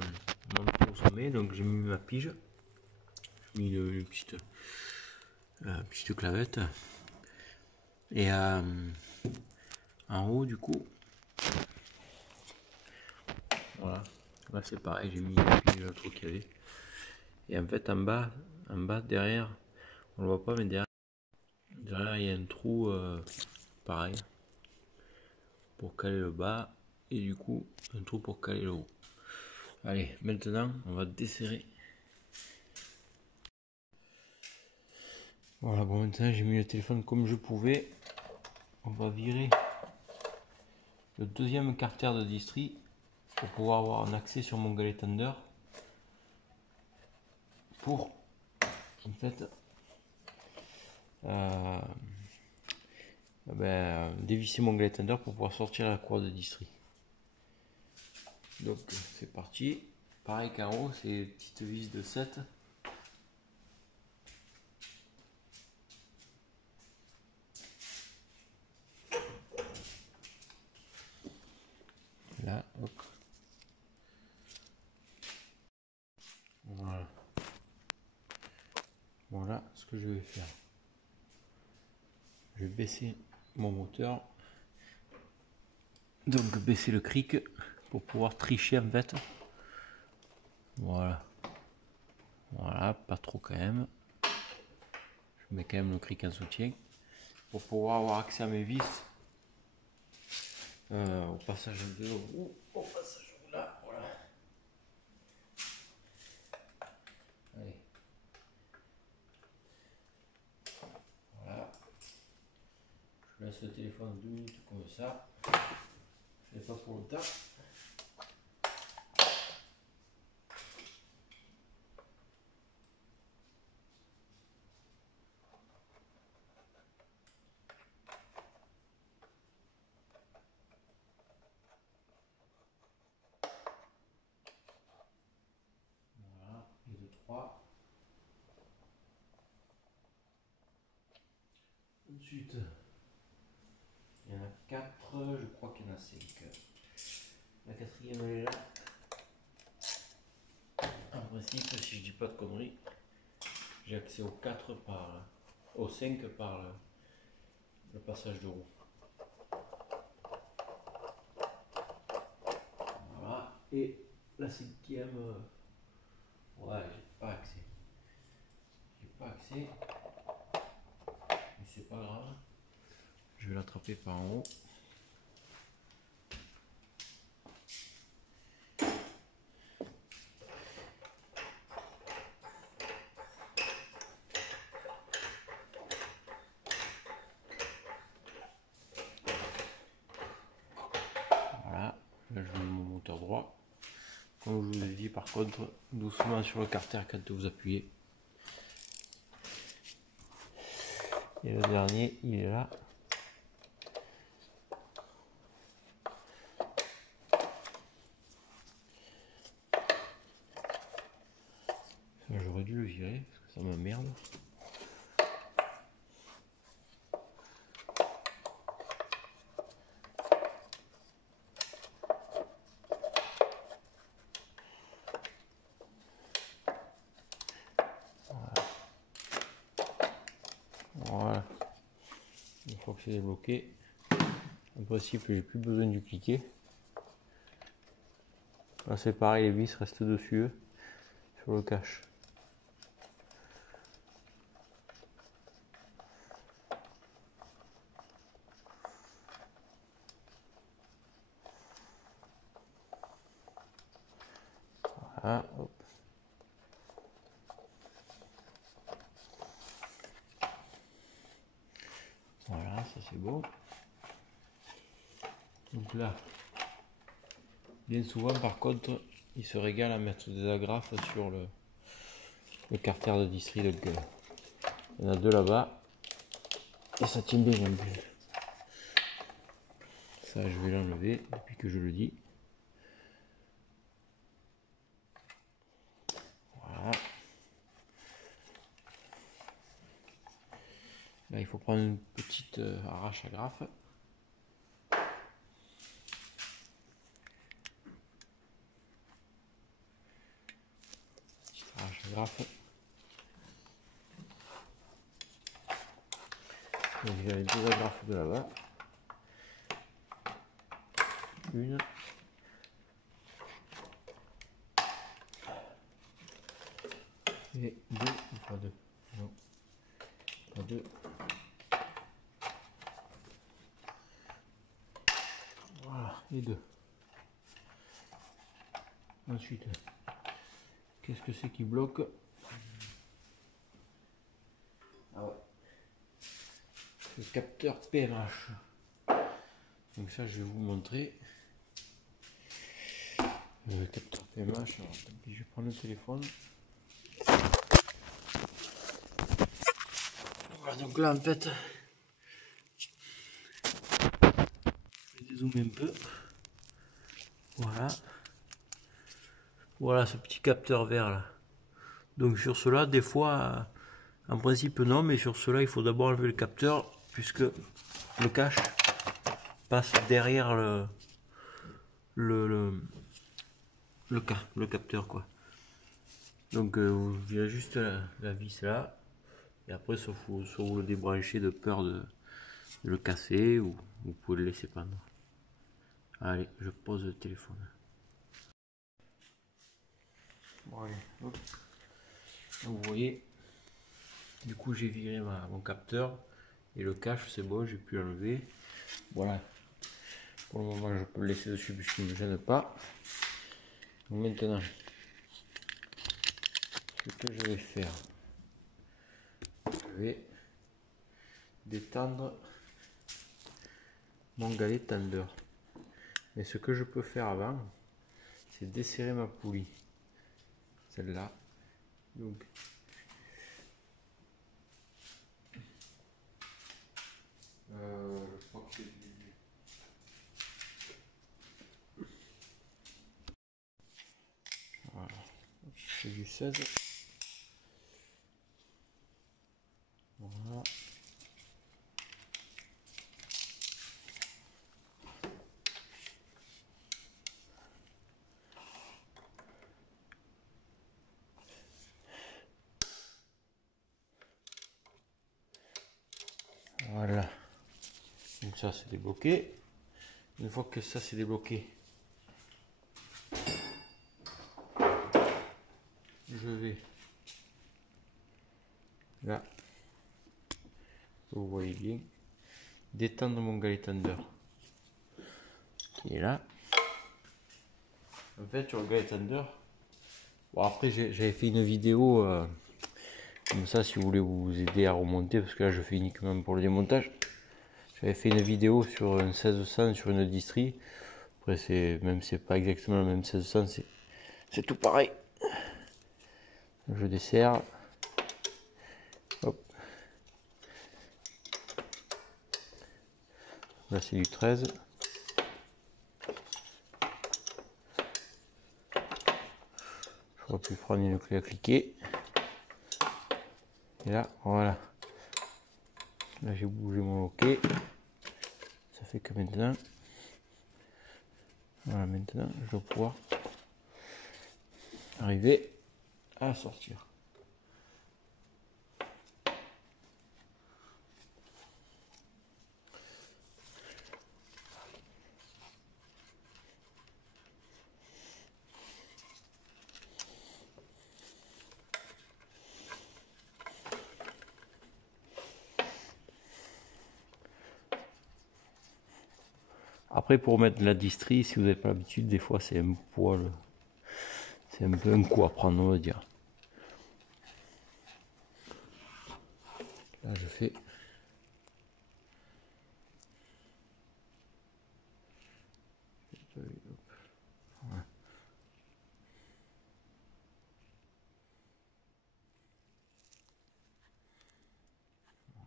au sommet, donc j'ai mis ma pige, j'ai mis une petite clavette et en haut du coup, voilà, là c'est pareil, j'ai mis une pige le trou qu'il y avait. Et en fait en bas derrière, on le voit pas mais derrière il y a un trou pareil pour caler le bas et du coup un trou pour caler le haut. Allez, maintenant on va desserrer. Voilà, bon maintenant j'ai mis le téléphone comme je pouvais. On va virer le deuxième carter de distri pour pouvoir avoir un accès sur mon galet tender pour en fait dévisser mon galet tender pour pouvoir sortir la courroie de distri. Donc c'est parti. Pareil qu'en haut, c'est une petite vis de 7. Là, hop. Voilà. Voilà ce que je vais faire. Je vais baisser mon moteur. Donc baisser le cric pour pouvoir tricher en fait. Voilà. Voilà, pas trop quand même. Je mets quand même le cric en soutien pour pouvoir avoir accès à mes vis au passage de roue. Au passage de roue là, voilà. Allez. Voilà. Je laisse le téléphone 2 minutes comme ça. Je ne fais pas pour longtemps. Voilà, et de 3. Ensuite, il y en a 4, je crois qu'il y en a 5. La quatrième elle est là. En principe, si je dis pas de conneries, j'ai accès aux 4 aux 5 par le passage de roue. Voilà, et la cinquième, ouais, j'ai pas accès. J'ai pas accès, mais c'est pas grave. Je vais l'attraper par en haut. Voilà, là je mets mon moteur droit. Comme je vous ai dit, par contre, doucement sur le carter quand vous appuyez. Et le dernier, il est là. J'aurais dû le virer parce que ça m'emmerde. Voilà. Une fois que c'est débloqué, en principe, j'ai plus besoin du cliquer. Là, c'est pareil, les vis restent dessus sur le cache. Voilà, hop. Voilà, ça c'est beau. Donc là, bien souvent par contre, il se régale à mettre des agrafes sur le carter de distri. Donc il y en a 2 là-bas. Et ça tient bien en plus. Ça, je vais l'enlever depuis que je le dis. Voilà. Là, il faut prendre une petite arrache agrafe. Petite arrache agrafe. Donc, il y a les deux agrafes de là-bas. Une. Et deux. Pas deux. Non. Pas deux. Voilà. Et deux. Ensuite, qu'est-ce que c'est qui bloque? Ah ouais. Le capteur PMH. Donc ça, je vais vous montrer. Le capteur PMH. Alors, tant pis, je vais prendre le téléphone. Voilà, donc là, en fait, je vais dézoomer un peu. Voilà. Voilà ce petit capteur vert là. Donc sur cela, des fois, en principe non, mais sur cela, il faut d'abord enlever le capteur puisque le cache passe derrière le capteur quoi. Donc vous virez juste la vis là et après soit vous le débranchez de peur de le casser ou vous pouvez le laisser pendre. Allez, je pose le téléphone. Bon allez, hop. Vous voyez, du coup j'ai viré mon capteur et le cache c'est bon, j'ai pu l'enlever. Voilà, pour le moment je peux le laisser dessus puisqu'il ne me gêne pas. Donc maintenant, ce que je vais faire, je vais détendre mon galet tender. Mais ce que je peux faire avant, c'est desserrer ma poulie, celle-là. Donc je crois que c'est du 16. Voilà. Voilà. Donc ça c'est débloqué. Une fois que ça c'est débloqué, je vais là, vous voyez bien, détendre mon galet tender qui est là. En fait sur le galet tender, bon après j'avais fait une vidéo comme ça si vous voulez vous aider à remonter parce que là je fais uniquement pour le démontage. J'avais fait une vidéo sur un 1600 sur une distrie. Après c'est pas exactement le même 1600, c'est tout pareil. Je desserre. Hop. Là c'est du 13. J'aurais pu prendre une clé à cliquer. Et là, voilà. Là j'ai bougé mon loquet. Ça fait que maintenant, voilà, maintenant je dois pouvoir arriver à sortir. Après pour mettre de la distrie, si vous n'avez pas l'habitude, des fois c'est un poil, c'est un peu un coup à prendre, on va dire. Là je fais voilà.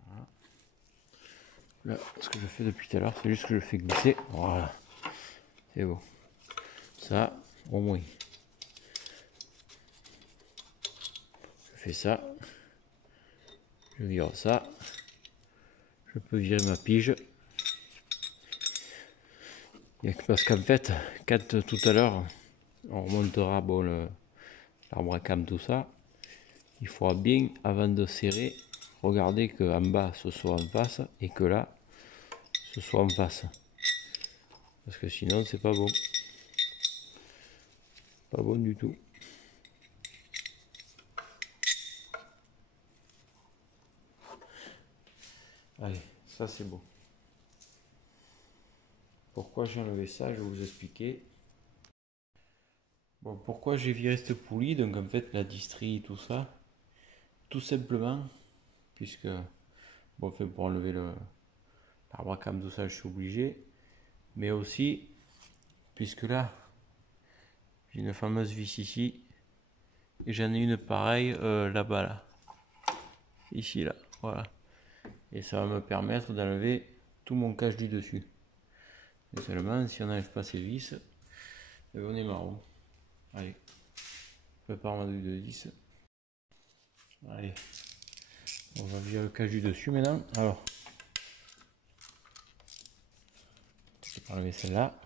Voilà. Là, ce que je fais depuis tout à l'heure, c'est juste que je fais glisser. Voilà. C'est beau. Ça, au moins. Je fais ça. Je vire ça. Je peux virer ma pige. Parce qu'en fait, quand tout à l'heure, on remontera bon, l'arbre à cam, tout ça, il faudra bien, avant de serrer, regarder qu'en bas, ce soit en face et que là, ce soit en face. Parce que sinon, c'est pas bon. Pas bon du tout. Allez, ça c'est bon. Pourquoi j'ai enlevé ça, je vais vous expliquer. Bon, pourquoi j'ai viré cette poulie, donc en fait la distrie, tout ça, tout simplement, puisque, bon, fait pour enlever l'arbre à cam, tout ça, je suis obligé, mais aussi, puisque là, j'ai une fameuse vis ici, et j'en ai une pareille là-bas, là, ici, là, voilà, et ça va me permettre d'enlever tout mon cache du dessus. Et seulement, si on n'enlève pas ces vis, on est marron. Allez, je prépare ma douille de 10. Allez, on va virer le cache du dessus maintenant. Alors, je vais enlever celle-là.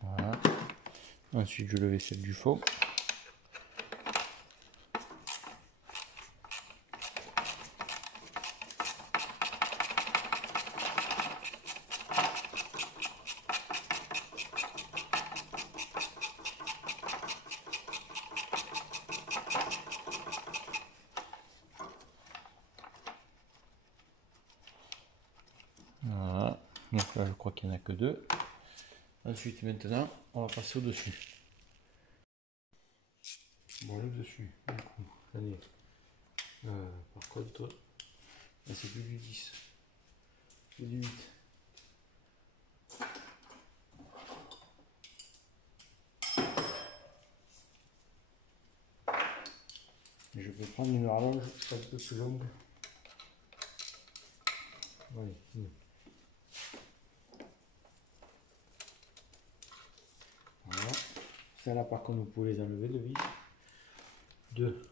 Voilà. Ensuite, je lève celle du fond. Voilà. Donc là, je crois qu'il n'y en a que deux. Ensuite, maintenant, on va passer au-dessus. Bon, le dessus, du coup, allez. Par contre, là, c'est plus du 10. C'est du 8. Et je peux prendre une rallonge un peu plus longue. Ouais. Voilà. Celle-là, par contre, vous pouvez les enlever de vis. 2.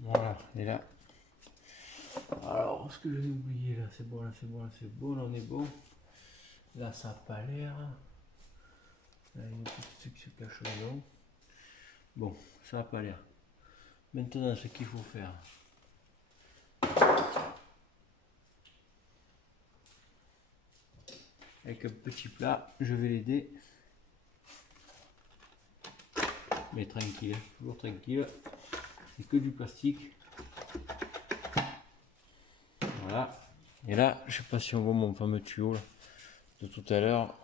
Voilà, et là. Alors, ce que j'ai oublié là, c'est bon, là c'est bon, là c'est bon, là on est bon. Là ça n'a pas l'air. Là il y a une petite truc qui se cache dedans. Bon, ça n'a pas l'air. Maintenant, ce qu'il faut faire. Avec un petit plat, je vais l'aider. Mais tranquille, toujours tranquille. c'est que du plastique. Voilà. Et là, je sais pas si on voit mon fameux tuyau là, de tout à l'heure,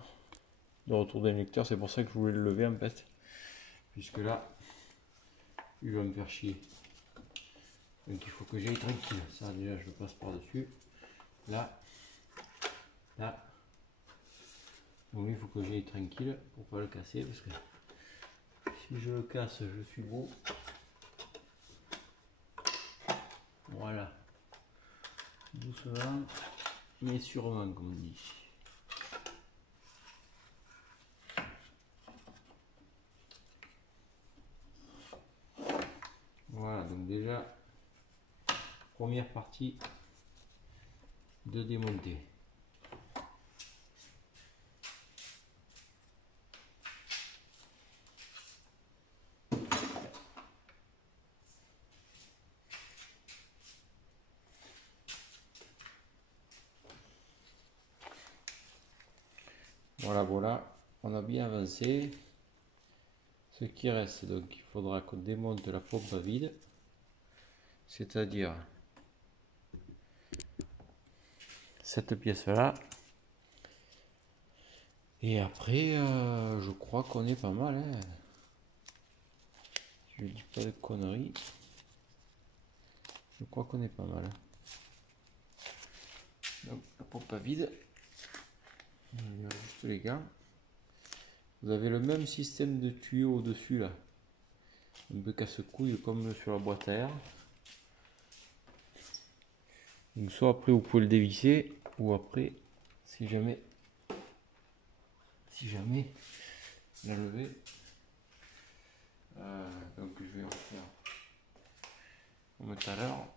de retour d'injecteur. C'est pour ça que je voulais le lever en fait, puisque là, il va me faire chier. Donc il faut que j'aille tranquille. Ça déjà, je passe par dessus. Là, là. Donc il faut que j'aille tranquille pour pas le casser, parce que si je le casse, je suis beau. Voilà. Doucement, mais sûrement, comme on dit. Voilà, donc déjà, première partie de démonter. Voilà, voilà, on a bien avancé. Ce qui reste, donc il faudra qu'on démonte la pompe à vide, c'est-à-dire cette pièce là. Et après, je crois qu'on est pas mal, hein. Je dis pas de conneries. Je crois qu'on est pas mal. Donc la pompe à vide. Il y a juste les gants. Vous avez le même système de tuyau au-dessus là. Un peu casse-couille comme sur la boîte à air. Donc soit après vous pouvez le dévisser, ou après, si jamais la lever. Donc je vais refaire comme tout à l'heure.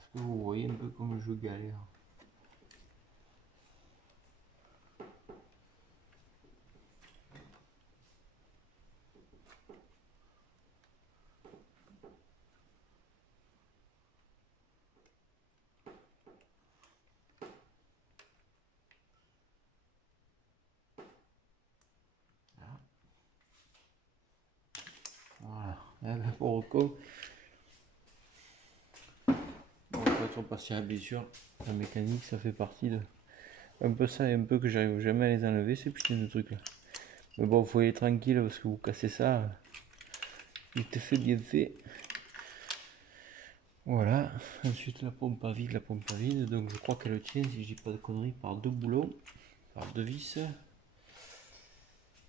Est-ce que vous voyez un peu comme je galère? Voilà, pour Rocco. On peut être passé à blessure. La mécanique, ça fait partie de un peu ça et un peu que j'arrive jamais à les enlever ces putains de trucs là. Mais bon, faut y aller tranquille parce que vous cassez ça, il te fait bien fait. Voilà. Ensuite la pompe à vide, donc je crois qu'elle tient, si je dis pas de conneries, par deux boulons, par deux vis.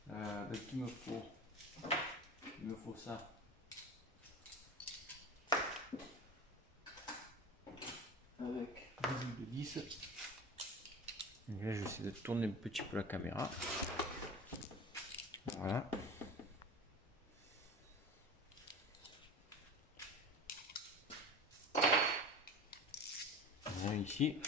Donc il me faut ça. Avec de 10. Donc là, je vais essayer de tourner un petit peu la caméra. Voilà. Voilà ici.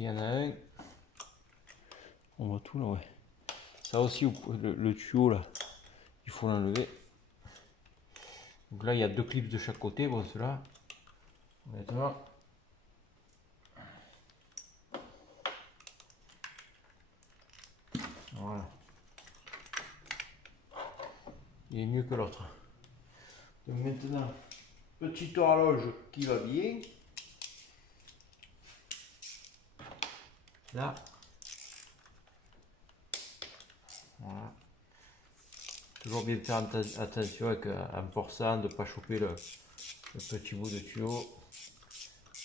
Il y en a un. On voit tout là, ouais. Ça aussi, le tuyau là, il faut l'enlever. Donc là, il y a 2 clips de chaque côté. Bon, ceux-là, honnêtement. Voilà. Il est mieux que l'autre. Donc maintenant, petite horloge qui va bien. Là. Voilà. Toujours bien faire attention avec un porcin de ne pas choper le petit bout de tuyau.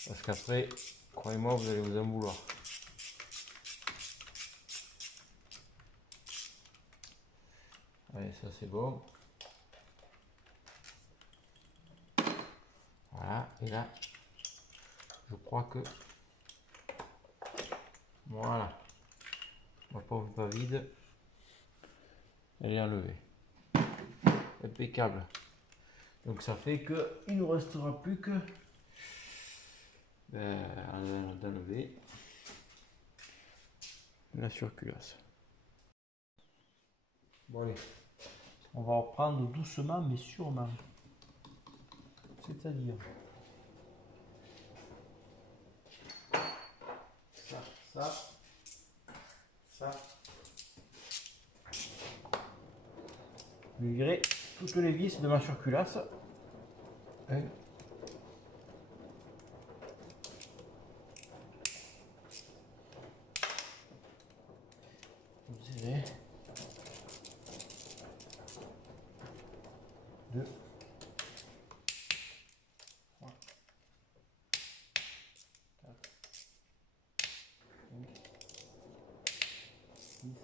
Parce qu'après, croyez-moi, vous allez vous en vouloir. Allez, ça c'est bon. Voilà, et là, je crois que... Voilà. Ma pompe pas vide. Elle est enlevée. Impeccable. Donc ça fait que il nous restera plus que d'enlever la surculasse. Bon allez, on va reprendre doucement mais sûrement. C'est-à-dire ça. Je vais virer toutes les vis de ma surculasse. Vous avez 2, 3, 4, 5, 6.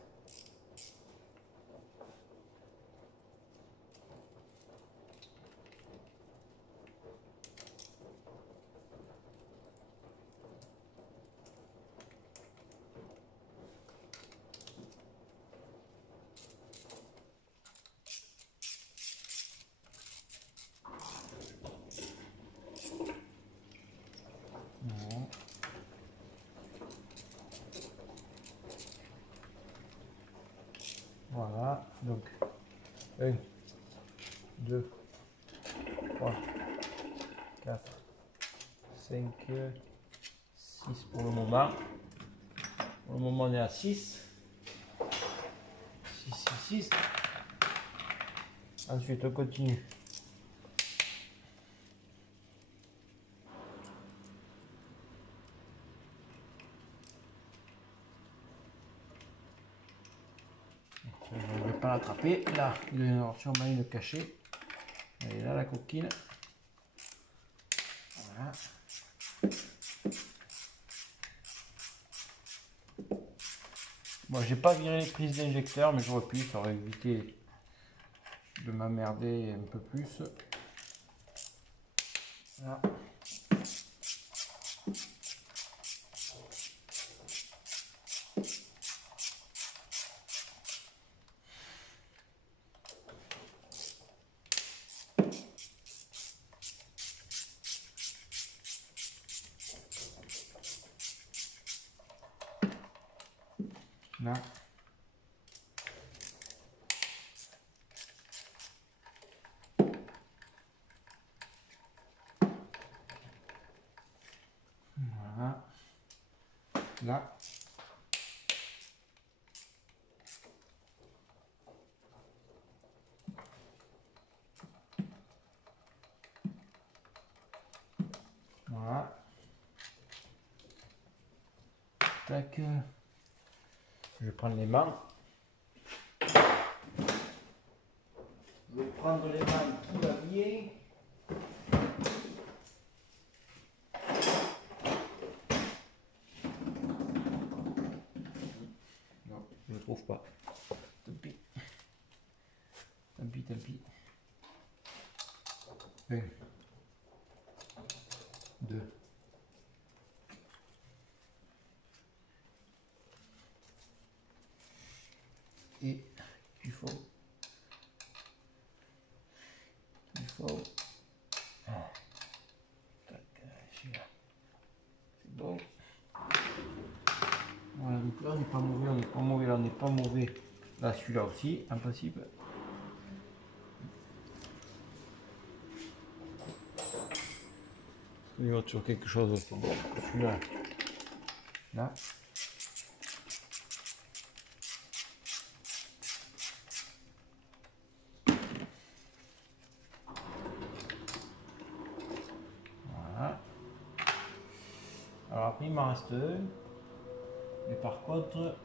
Voilà, donc 1, 2, 3, 4, 5, 6 pour le moment. Pour le moment, on est à 6. 6, 6, 6. Ensuite, on continue. Je ne vais pas l'attraper. Là, il doit y en avoir sûrement une cachée. Elle est là, la coquine. Voilà. Bon, j'ai pas viré les prises d'injecteur, mais j'aurais pu, ça aurait évité de m'emmerder un peu plus. Là. Là. Voilà. Là. Voilà. Tac. Je vais prendre les mains. Je vais prendre les mains qui va bien. Non, je ne le trouve pas. Tant pis. Tant pis, tant pis. 1, 2. Et il faut. Tac, celui-là. C'est bon. pas mauvais. Là, celui-là aussi, en principe. Il y a toujours quelque chose aussi. Celui-là. Là. Voilà. Alors après, il m'en reste un. Mais par contre,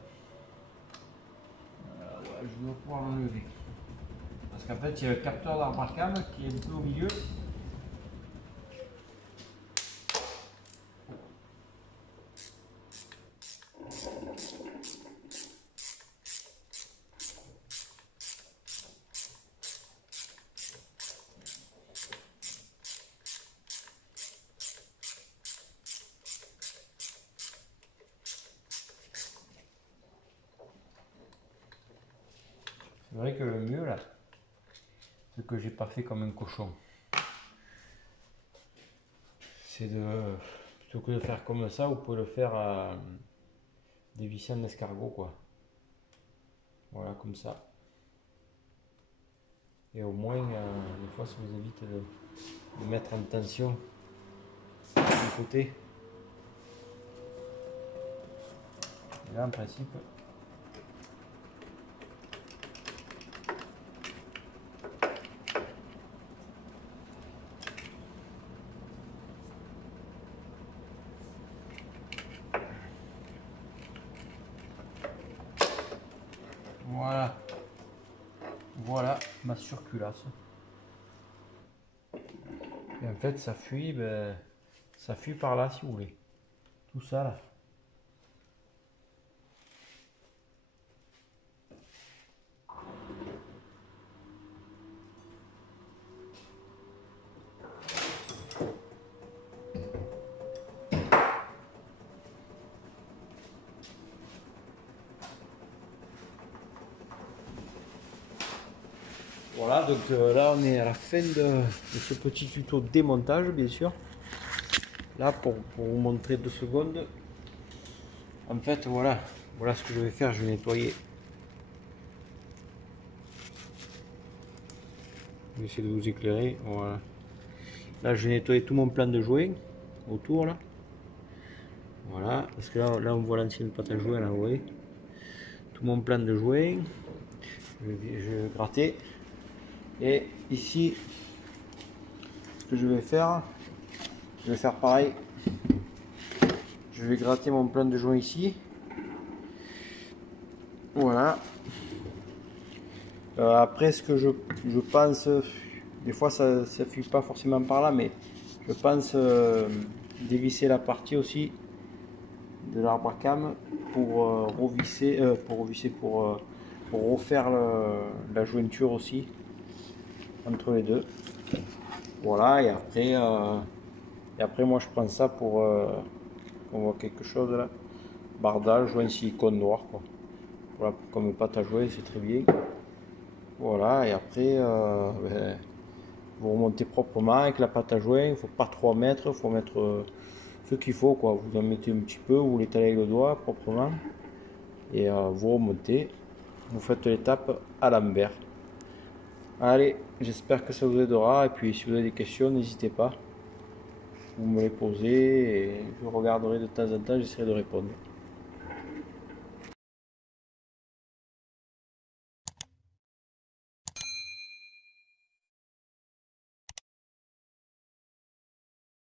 je dois pouvoir l'enlever. Parce qu'en fait, il y a le capteur d'arbre à cam qui est un peu au milieu. C'est vrai que le mieux là, ce que j'ai pas fait comme un cochon, c'est de, plutôt que de faire comme ça, vous pouvez le faire à dévisser en escargot quoi. Voilà comme ça. Et au moins, des fois, ça vous évite de mettre en tension du côté. Et là, en principe, voilà. Voilà ma surculasse. Et en fait, ça fuit, ça fuit par là si vous voulez. Tout ça là. Voilà, donc là on est à la fin de ce petit tuto démontage, bien sûr. Là, pour vous montrer 2 secondes, en fait, voilà ce que je vais faire. Je vais nettoyer. Je vais essayer de vous éclairer. Voilà. Là, je vais nettoyer tout mon plan de jouets autour là. Voilà, parce que là on voit l'ancienne pâte à jouets, là, vous voyez. Tout mon plan de jouets. Je vais gratter. Et ici, ce que je vais faire pareil. Je vais gratter mon plan de joint ici. Voilà. Après, ce que je pense, des fois ça fuit pas forcément par là, mais je pense dévisser la partie aussi de l'arbre à cam pour pour refaire la jointure aussi entre les deux. Voilà, et après moi je prends ça pour on voit quelque chose là, bardage, joint silicone noir quoi. Voilà, comme pâte à jouer, c'est très bien. Voilà, et après vous remontez proprement avec la pâte à joint. Il ne faut pas trop en mettre, il faut mettre ce qu'il faut quoi. Vous en mettez un petit peu, vous l'étalez avec le doigt proprement et vous remontez. Vous faites l'étape à l'envers. Allez, j'espère que ça vous aidera, et puis si vous avez des questions, n'hésitez pas, vous me les posez et je regarderai de temps en temps, j'essaierai de répondre.